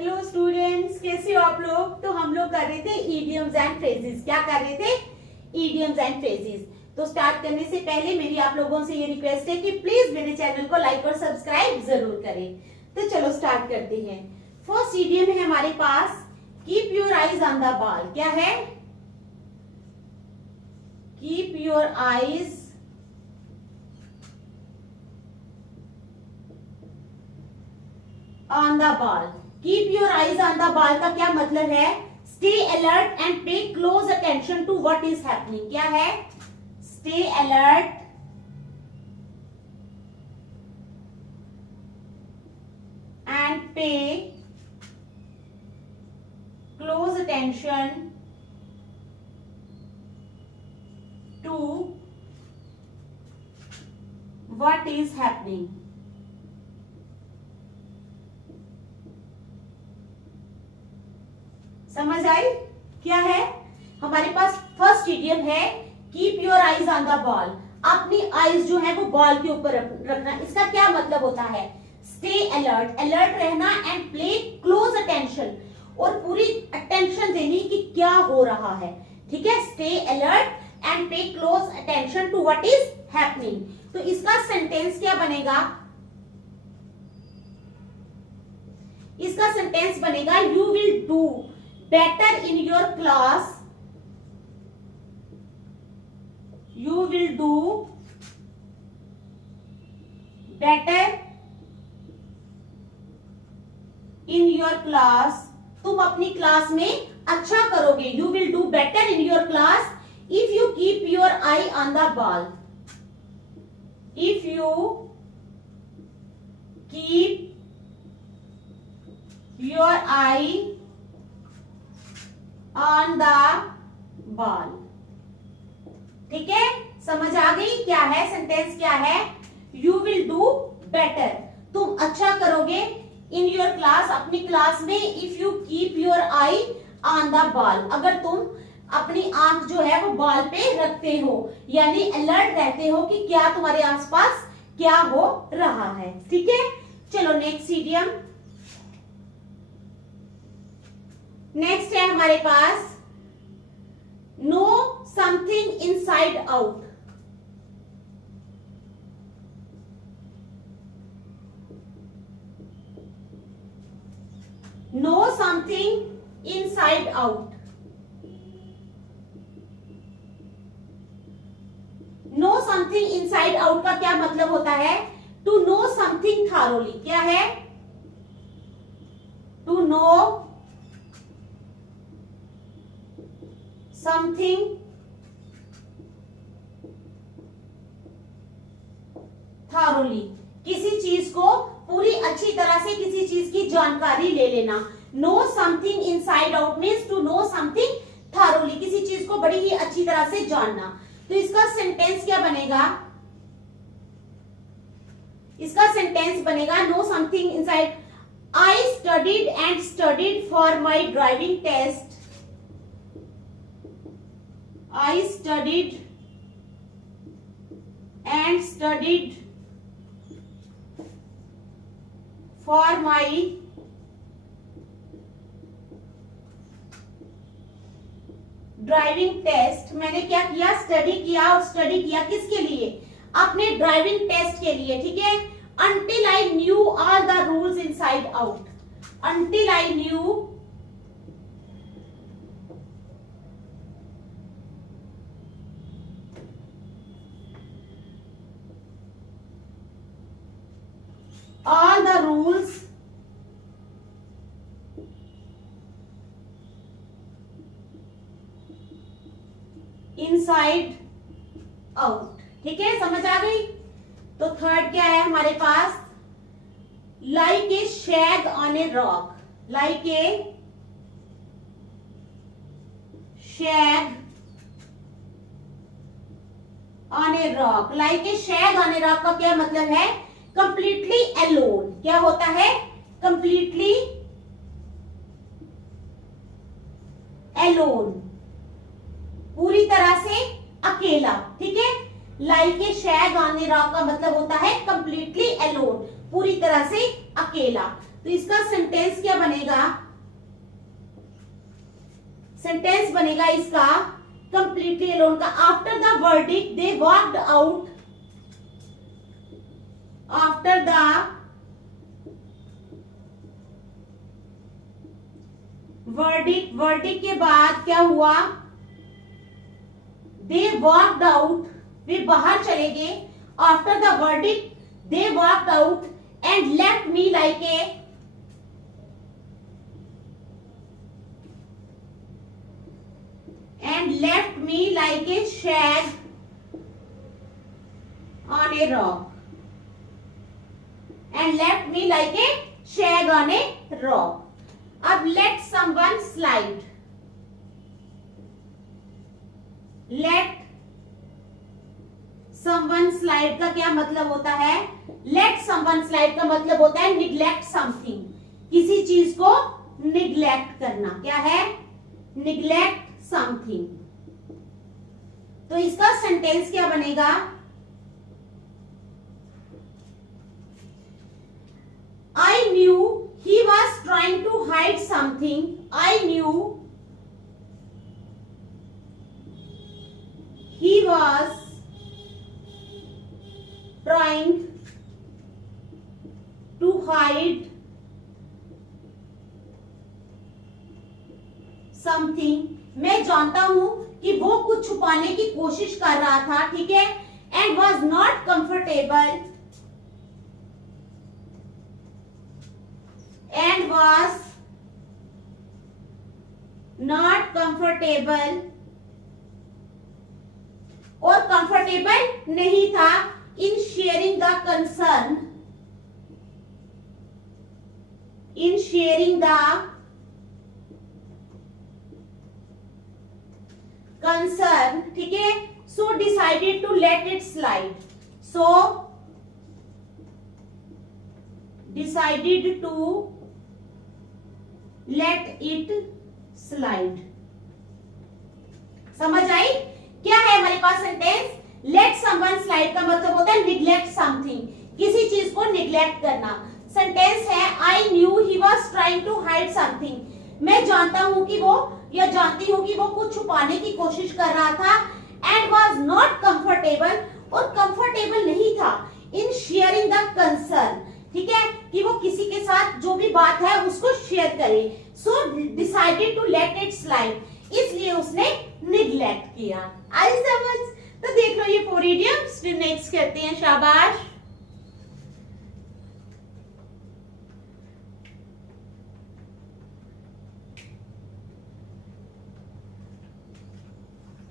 Hello students, कैसे हो आप लोग। तो हम लोग कर रहे थे इडियम्स एंड फ्रेजेस। क्या कर रहे थे? Idioms and phrases. तो स्टार्ट करने से पहले मेरी आप लोगों से ये रिक्वेस्ट है कि प्लीज मेरे चैनल को लाइक और सब्सक्राइब जरूर करें। तो चलो स्टार्ट करते हैं। फर्स्ट इडियम है हमारे पास, keep your eyes on the ball. क्या है? Keep your eyes on the ball. Keep your eyes on the ball का क्या मतलब है? Stay alert and pay close attention to what is happening. क्या है? Stay alert and pay close attention to what is happening. समझ आई? क्या है हमारे पास? फर्स्ट इडियम है keep your eyes on the ball. अपनी आईज जो है वो बॉल के ऊपर रखना। इसका क्या मतलब होता है? स्टे अलर्ट, अलर्ट रहना एंड प्ले क्लोज अटेंशन, और पूरी अटेंशन देनी कि क्या हो रहा है। ठीक है, stay alert and pay close attention to what is happening. तो इसका सेंटेंस क्या बनेगा? इसका सेंटेंस बनेगा you will do better in your class, you will do better in your class। तुम अपनी क्लास में अच्छा करोगे। you will do better in your class if you keep your eye on the ball। if you keep your eye on the ball. ठीक है, समझ आ गई? क्या है सेंटेंस? क्या है? यू विल डू बेटर, तुम अच्छा करोगे। इन योर क्लास, अपनी क्लास में। If you keep your I on the ball, अगर तुम अपनी आंख जो है वो बॉल पे रखते हो, यानी अलर्ट रहते हो कि क्या तुम्हारे आसपास क्या हो रहा है। ठीक है, चलो नेक्स्ट इडियम। नेक्स्ट है हमारे पास know something inside out. Know something inside out. Know something inside out का क्या मतलब होता है? To know something thoroughly. क्या है? टू नो समथिंग थारोली, किसी चीज को पूरी अच्छी तरह से, किसी चीज की जानकारी ले लेना। Know something inside out means to know something thoroughly, किसी चीज को बड़ी ही अच्छी तरह से जानना। तो इसका सेंटेंस क्या बनेगा? इसका सेंटेंस बनेगा know something inside. I studied and studied for my driving test. I studied and studied for my driving test. मैंने क्या किया? स्टडी किया। और स्टडी किया किसके लिए? अपने ड्राइविंग टेस्ट के लिए। ठीक है, until I knew all the rules inside out। until I knew all the rules inside out। ठीक है, समझ आ गई? तो थर्ड क्या है हमारे पास? like a shag on a rock। like a shag on a rock। like a shag on a rock का क्या मतलब है? Completely alone. क्या होता है? कंप्लीटली अलोन, पूरी तरह से अकेला। ठीक है, like a shag on a rock का मतलब होता है कंप्लीटली अलोन, पूरी तरह से अकेला। तो इसका सेंटेंस क्या बनेगा? सेंटेंस बनेगा इसका कंप्लीटली अलोन का। After the verdict they walked out, after the verdict, verdict के बाद क्या हुआ? दे वॉक्ड आउट, वे बाहर चले गए। After the verdict they walked out and left me like a, and left me like a shag on a rock, and left me like a shag on a rock. अब let someone slide, let someone slide का क्या मतलब होता है? let someone slide का मतलब होता है neglect something, किसी चीज को neglect करना। क्या है? neglect something. तो इसका सेंटेंस क्या बनेगा? I knew he was trying to hide something. I knew he was trying to hide something. मैं जानता हूं कि वो कुछ छुपाने की कोशिश कर रहा था, ठीक है। And was not comfortable, and was not comfortable, और कंफर्टेबल नहीं था in sharing the concern, in sharing the concern, ठीक है। So decided to let it slide, so decided to let it slide. समझ आई? क्या है हमारे पास सेंटेंस? लेट समवन स्लाइड का मतलब होता है निग्लेक्ट समथिंग, किसी चीज को निग्लेक्ट करना। सेंटेंस है I knew he was trying to hide something, मैं जानता हूं कि वो या जानती हूं कि वो कुछ छुपाने की कोशिश कर रहा था। एंड वॉज नॉट कंफर्टेबल, और कंफर्टेबल नहीं था इन शेयरिंग द कंसर्न, ठीक है, कि वो किसी के साथ जो भी बात है उसको शेयर करे। So decided to let it slide, इसलिए उसने निग्लेक्ट किया। आई समझ? तो देख लो ये 4 इडियम्स। नेक्स्ट करते हैं, शाबाश।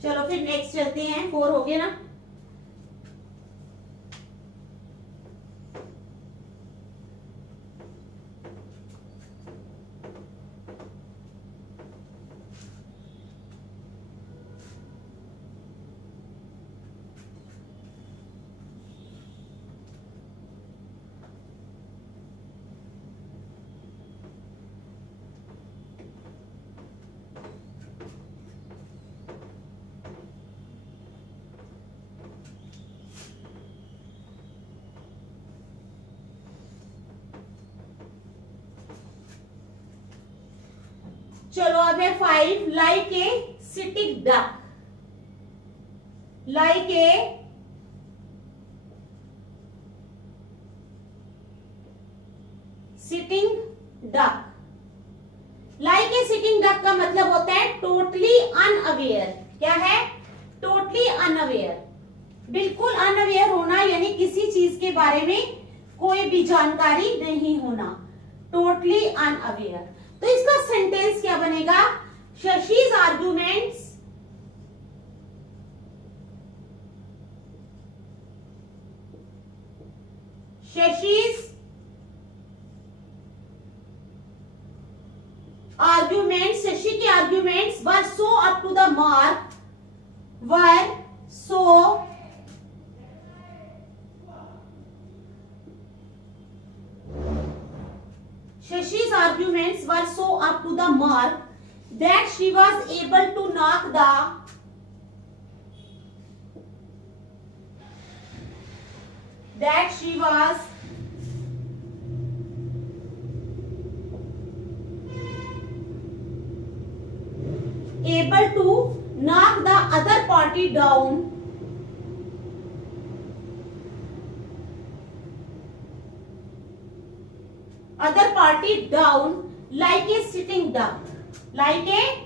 चलो फिर नेक्स्ट चलते हैं। 4 हो गए ना? चलो अब है 5, like a sitting duck, like a sitting duck. Like a sitting duck का मतलब होता है टोटली अनअवेयर। क्या है? टोटली अनअवेयर, बिल्कुल अनअवेयर होना, यानी किसी चीज के बारे में कोई भी जानकारी नहीं होना, टोटली अनअवेयर। तो इसका सेंटेंस क्या बनेगा? शशीज आर्ग्यूमेंट्स, शशीज आर्ग्यूमेंट्स, शशि के arguments were so up to the mark, were so Shashi's arguments were so up to the mark that she was able to knock the party down like a sitting duck, like a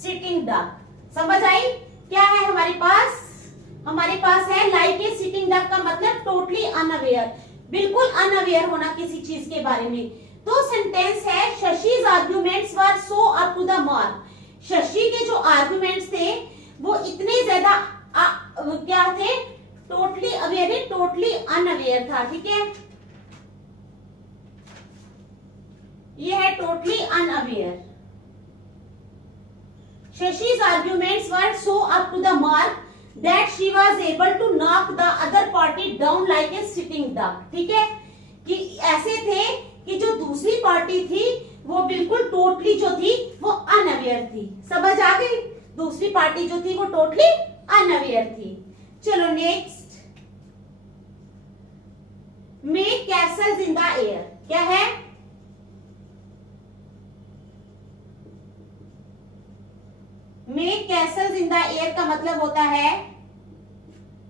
sitting duck. समझ आई? क्या है हमारे पास है like ए sitting duck का मतलब totally unaware, बिल्कुल unaware होना किसी चीज के बारे में। तो सेंटेंस है शशि's arguments were so up to the mark. Shashi के जो आर्ग्यूमेंट्स थे वो इतने ज्यादा क्या थे, टोटली अवेयर, टोटली अनअवेयर था। ठीक है, ये है totally unaware. Shashi's arguments were so up to the mark that she was able to knock the other party down like a sitting duck। ठीक है, कि ऐसे थे कि जो दूसरी पार्टी थी वो बिल्कुल टोटली जो थी वो अनअवेयर थी। समझ आ गई? दूसरी पार्टी जो थी वो टोटली अनअवेयर थी। चलो next, make Castle's in the air. क्या है? Make Castle's in the air का मतलब होता है,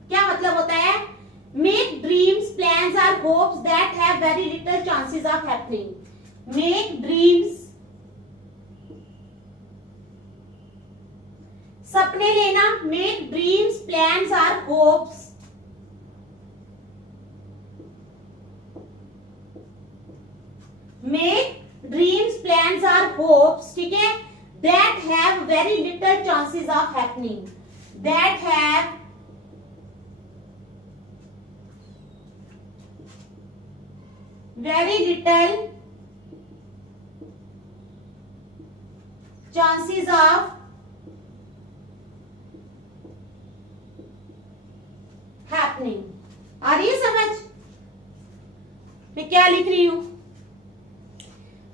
क्या मतलब होता है? मेक ड्रीम्स, प्लान्स और hopes that have very little chances of happening. Make dreams, सपने लेना। मेक ड्रीम्स, प्लान्स और होप्स मेक ड्रीम्स, प्लान्स और होप्स, ठीक है, that have very little chances of happening, that have very little chances of happening। आ रही है समझ मैं क्या लिख रही हूं?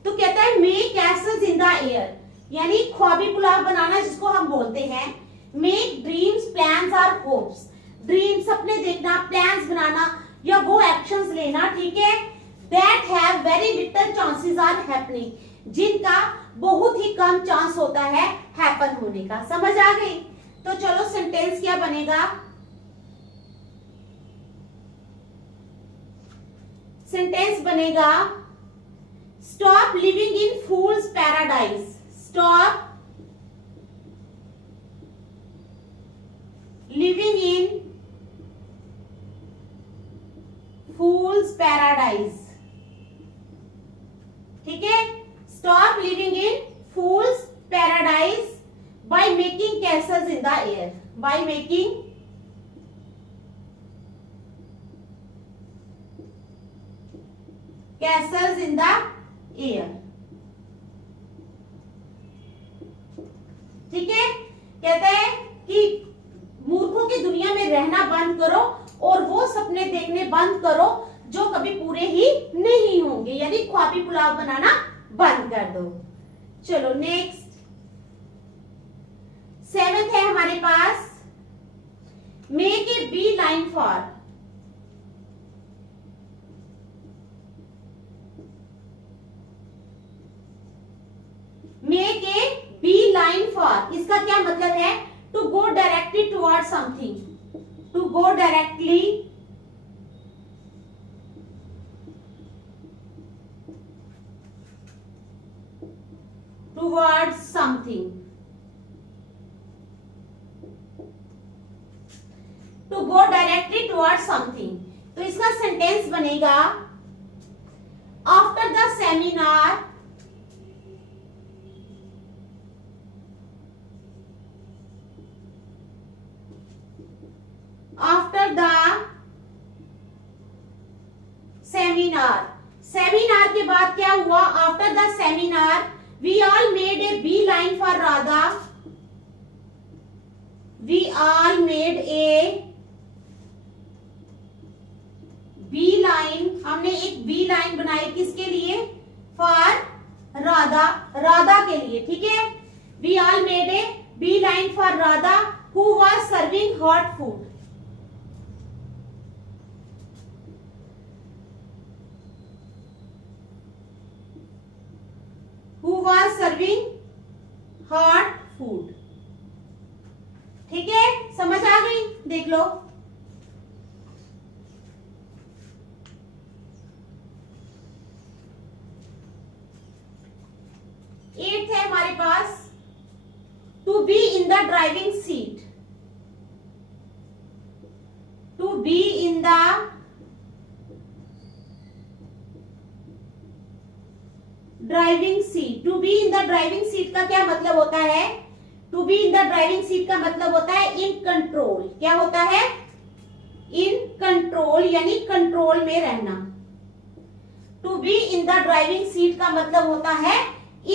तो कहता है make Castle's in the air, यानी ख्वाबी पुलाव बनाना जिसको हम बोलते हैं। मेक ड्रीम्स, प्लान्स और होप्स। ड्रीम सपने देखना, प्लान्स बनाना या वो एक्शंस लेना, ठीक है, that have very little chances are happening, जिनका बहुत ही कम चांस होता है हैपन होने का। समझ आ गई? तो चलो सेंटेंस क्या बनेगा? सेंटेंस बनेगा stop living in fools paradise. Stop living in fool's paradise। ठीक है, stop living in fool's paradise by making castles in the air, by making castles in the air। ठीक है, कहता है कि मूर्खों की दुनिया में रहना बंद करो और वो सपने देखने बंद करो जो कभी पूरे ही नहीं होंगे, यानी ख्वाबी पुलाव बनाना बंद कर दो। चलो नेक्स्ट, 7th है हमारे पास make a beeline for. Make a beeline for, इसका क्या मतलब है? To go directly toward something, to go directly toward something, to go directly toward something. तो इसका सेंटेंस बनेगा after the seminar, after the seminar. Seminar के बाद क्या हुआ? After the seminar we all made a beeline for Radha, we all made a beeline, हमने एक B line बनाई किसके लिए? फॉर राधा, राधा के लिए। ठीक है, we all made a beeline for Radha who was serving hot food. Was serving hot food. ठीक है, समझ आ गई? देख लो। एट है हमारे पास, to be in the driving seat. To be in the driving seat. To be in the driving seat का क्या मतलब होता है? To be in the driving seat का मतलब होता है इन कंट्रोल। क्या होता है? इन कंट्रोल, यानी कंट्रोल में रहना। To be in the driving seat का मतलब होता है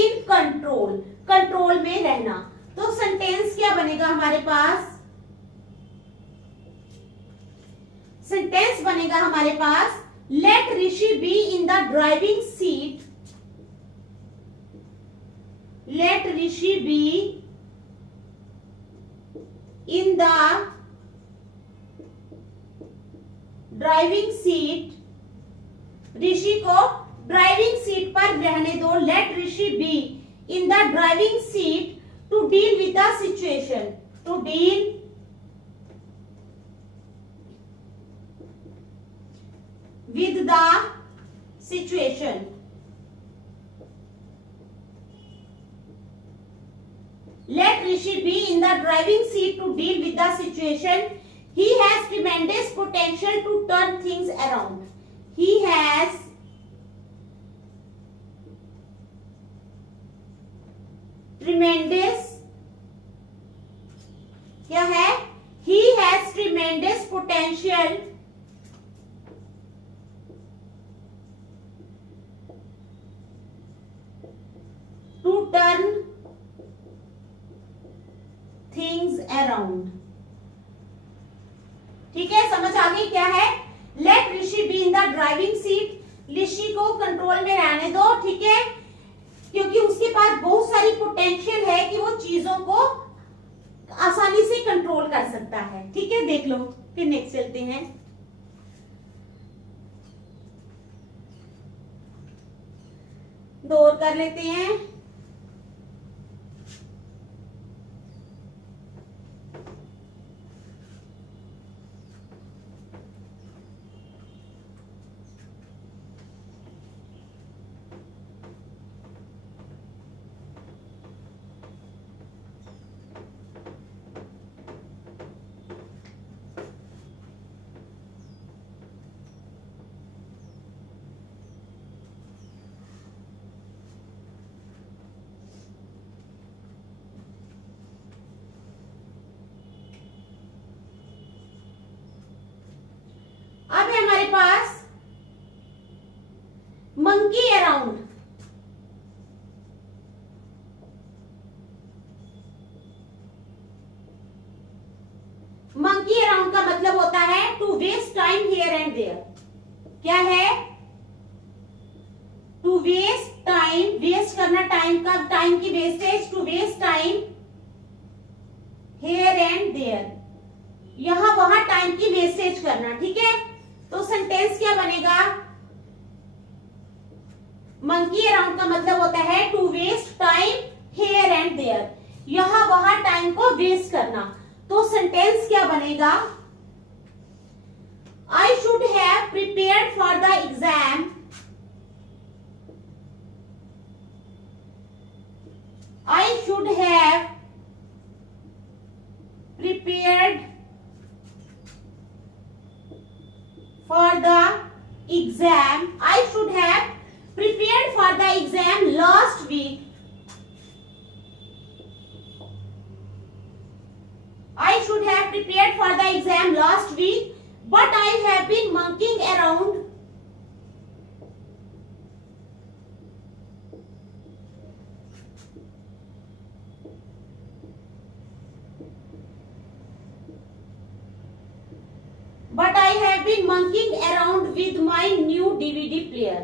इन कंट्रोल, कंट्रोल में रहना। तो सेंटेंस क्या बनेगा हमारे पास? सेंटेंस बनेगा हमारे पास, let Rishi be in the driving seat. Let Rishi be in the driving seat. Rishi को ड्राइविंग सीट पर रहने दो। Let Rishi be in the driving seat to deal with the situation. To deal with the situation. Let Rishi be in the driving seat to deal with the situation. He has tremendous potential to turn things around. He has tremendous, क्या है? He has tremendous potential to turn things around. ठीक है, समझ आ गई क्या है? Let Rishi be in the driving seat. Rishi को कंट्रोल में रहने दो। ठीक है, क्योंकि उसके पास बहुत सारी पोटेंशियल है कि वो चीजों को आसानी से कंट्रोल कर सकता है। ठीक है, देख लो। फिर नेक्स्ट चलते हैं। दो और कर लेते हैं। हमारे पास मंकी अराउंड। मंकी अराउंड का मतलब होता है to waste time here and there. क्या है? टू वेस्ट टाइम, वेस्ट करना टाइम का, टाइम की wastage. To waste time here and there, यहां वहां टाइम की वेस्टेज करना। ठीक है, तो सेंटेंस क्या बनेगा? मंकी अराउंड का मतलब होता है to waste time here and there, यहां वहां टाइम को वेस्ट करना। तो सेंटेंस क्या बनेगा? I should have prepared for the exam. I should have prepared for the exam. I should have prepared for the exam last week. I should have prepared for the exam last week, but I have been monkeying around. But I have been monkeying around with my new DVD player.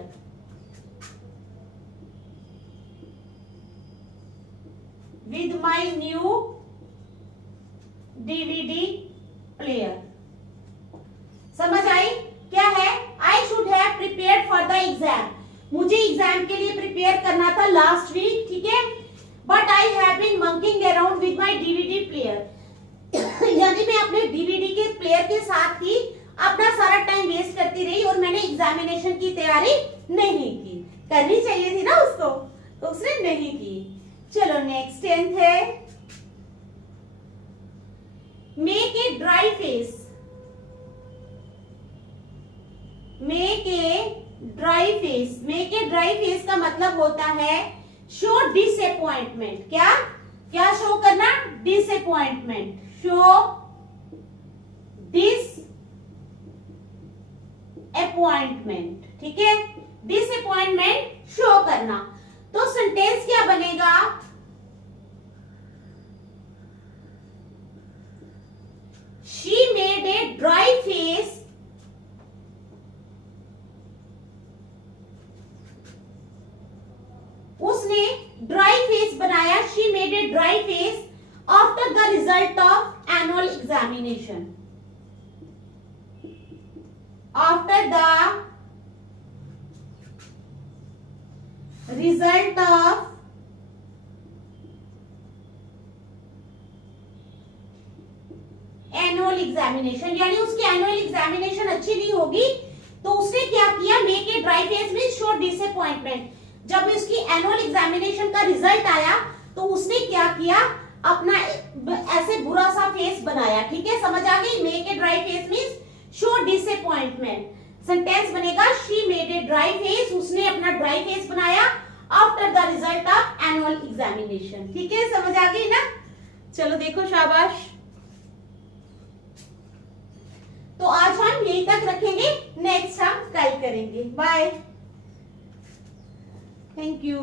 With my new DVD player. समझ आई? क्या है? I should have prepared for the exam. मुझे exam के लिए prepare करना था last week. ठीक है। But I have been monkeying around with my DVD player, यानी मैं अपने डीवीडी के प्लेयर के साथ ही अपना सारा टाइम वेस्ट करती रही और मैंने एग्जामिनेशन की तैयारी नहीं की। करनी चाहिए थी ना उसको, तो उसने नहीं की। चलो नेक्स्ट 10th है, make a dry face. Make a dry face, make a dry face का मतलब होता है शो डिसअपॉइंटमेंट। क्या क्या शो करना? डिसअपॉइंटमेंट। शो डिसअपॉइंटमेंट, ठीक है, डिसअपॉइंटमेंट शो करना। तो सेंटेंस क्या बनेगा? She made a dry face उसने ड्राई फेस बनाया, she made a dry face after the result of annual examination. After the result of annual examination, यानी उसकी एनुअल एग्जामिनेशन अच्छी नहीं होगी तो उसने क्या किया? Make a dry face means show disappointment. जब उसकी एनुअल एग्जामिनेशन का रिजल्ट आया तो उसने क्या किया? अपना ऐसे बुरा सा फेस बनाया। ठीक है, समझ आ गई? Make a dry face means show disappointment. Sentence बनेगा she made a dry face, उसने अपना ड्राई फेस बनाया after the result of annual examination. ठीक है, समझ आ गई ना? चलो देखो, शाबाश। तो आज हम यहीं तक रखेंगे, नेक्स्ट हम कल करेंगे। Bye, thank you.